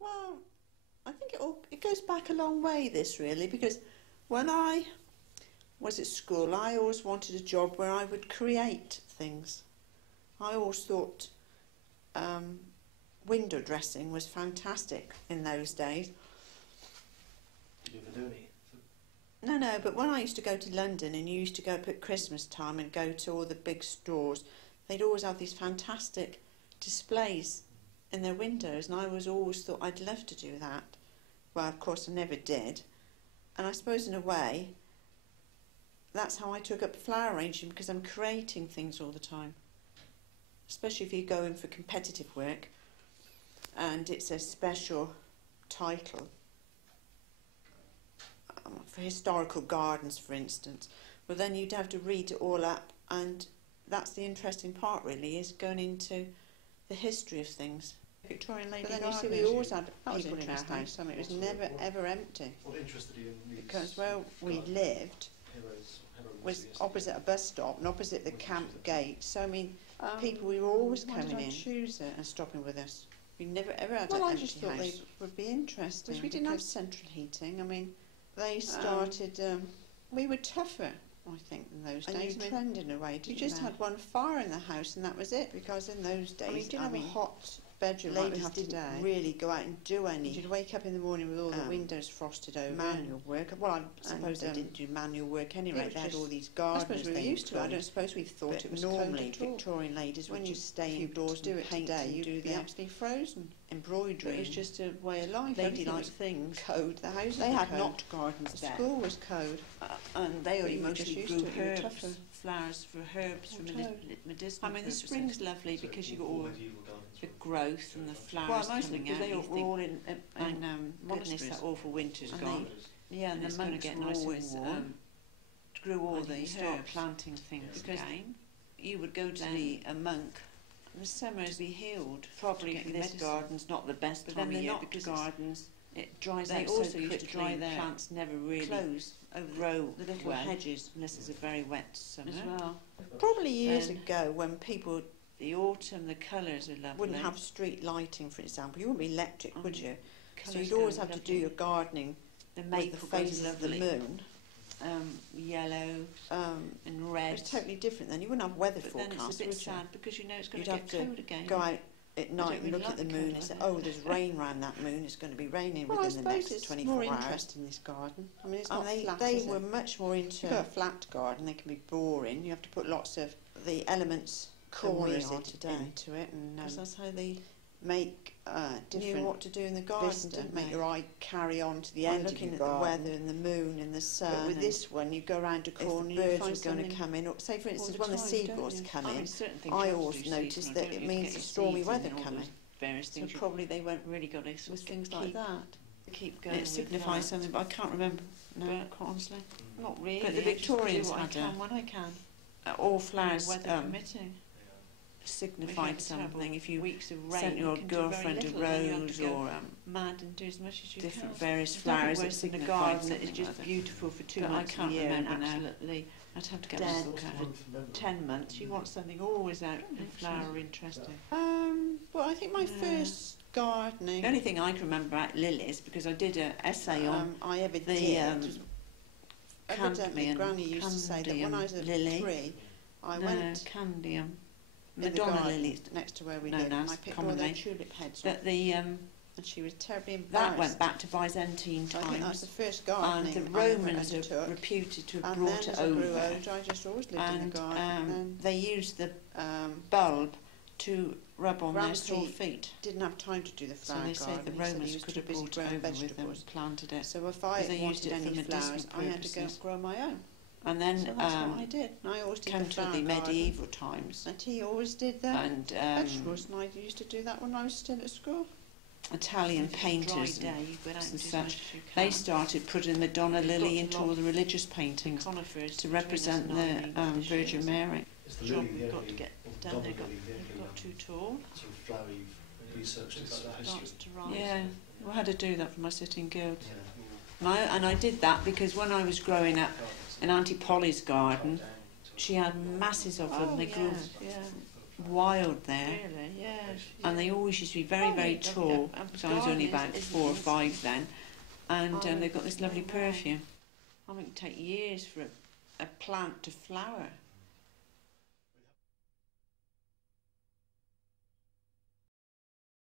Well, I think it goes back a long way, this really, because when I was at school, I always wanted a job where I would create things. I always thought window dressing was fantastic in those days. Did you ever do any? No, but when I used to go to London and you used to go up at Christmas time and go to all the big stores, they'd always have these fantastic displays in their windows, and I always thought I'd love to do that. Well, of course I never did, and I suppose in a way that's how I took up flower arranging, because I'm creating things all the time, especially if you go in for competitive work and it's a special title. For historical gardens, for instance, well then you'd have to read it all up, and that's the interesting part really, is going into the history of things. Victorian lady gardens. But then you see we always had people in our house, I mean it was never ever empty. What interested you in these? Because where we lived was opposite a bus stop and opposite the camp gate, so I mean people were always coming in and stopping with us. We never ever had an empty house. Well, I just thought they would be interesting, because we didn't have central heating. I mean, they started, we were tougher, I think, in those days. And you trend in a way, you just had one fire in the house and that was it, because in those days, you didn't have a hot bedroom like we have today. Really go out and do any. You'd wake up in the morning with all the windows frosted over. Manual work. Well, I suppose they didn't do manual work anyway. They had all these gardens. I suppose we were used to it. I don't suppose we thought it was normally Victorian ladies, when you stay indoors do it today, you do the absolutely frozen embroidery. It was just a way of life. Ladylike things. Code. The house. They had not gardens there. The school was code, and they only mostly grew herbs, flowers for herbs, for medicinal. I mean, the spring's lovely because you got all the growth and the flowers coming out. They were all in goodness, that awful winter's gone. Yeah, and it's going to get nice and warm. Grew all the herbs, planting things again. You would go to a monk. The summers be healed. Probably this garden's not the best time of year, because gardens it dries out so quickly. Used to dry their plants never really grow the little hedges unless it's a very wet summer as well. Probably years ago, when people, the autumn, the colours are lovely. Wouldn't have street lighting, for example. You wouldn't be electric, would you? So you'd always have to do your gardening with the phases of the moon. Yellow and red. It's totally different then. You wouldn't have weather forecasts, then it's a bit sad, because you know it's going to get cold again. Go out at night and look at the moon and say, oh, there's rain around that moon, it's going to be raining within the next 24 hours. More interest in this garden. I mean, it's not flat. They were much more into... If you've got a flat garden, they can be boring. You have to put lots of the elements corners into it, and that's how they make different. Knew what to do in the garden, didn't make your eye carry on to the end of your garden. Looking at the weather and the moon and the sun. But with this one, you go around a corner, you find birds are going to come in. Or say, for instance, when the seagulls come in, I always notice that it means the stormy weather coming. So probably they won't really got it with things like that. Keep going. It signifies something, but I can't remember. No, quite honestly, not really. But the Victorians had when I can. All flowers, weather permitting. Signified something. If you sent your girlfriend a rose or mad and do as much as you different can. Various flowers that signify a garden that is just beautiful for 2 months a year, and absolutely I'd have to get my book out. 10 months. You want something always out in flower interesting. Well, I think my first gardening. The only thing I can remember about lilies, because I did an essay on I ever did. Evidently, Granny used to say that when I was a tree, I went Candium. Madonna lilies next to where we lived, and I picked all the tulip heads off. And she was terribly embarrassed. That went back to Byzantine times. I think that was the first gardening. And the Romans are reputed to have brought it over. Grew I just always lived in the garden. They used the bulb to rub on their sore feet. Didn't have time to do the flower garden. So they say the Romans could have brought it over with them and planted it. So if I wanted any flowers, I had to go grow my own. And then so that's what I did. And I always did came to the medieval times. And he always did that. And vegetables, and I used to do that when I was still at school. Italian painters and such, they started putting Madonna lily into all the religious paintings to represent the Virgin Mary. Job you've got to get done. They've got too tall. Sort of flower you've researched its history. Yeah, well, I had to do that for my sitting guilds. And I did that because when I was growing up in Auntie Polly's garden, she had masses of them. They grew wild there. Really, yeah. And they always used to be very, very tall. So I was only about 4 or 5 then. And they've got this lovely perfume. I mean, it can take years for a plant to flower.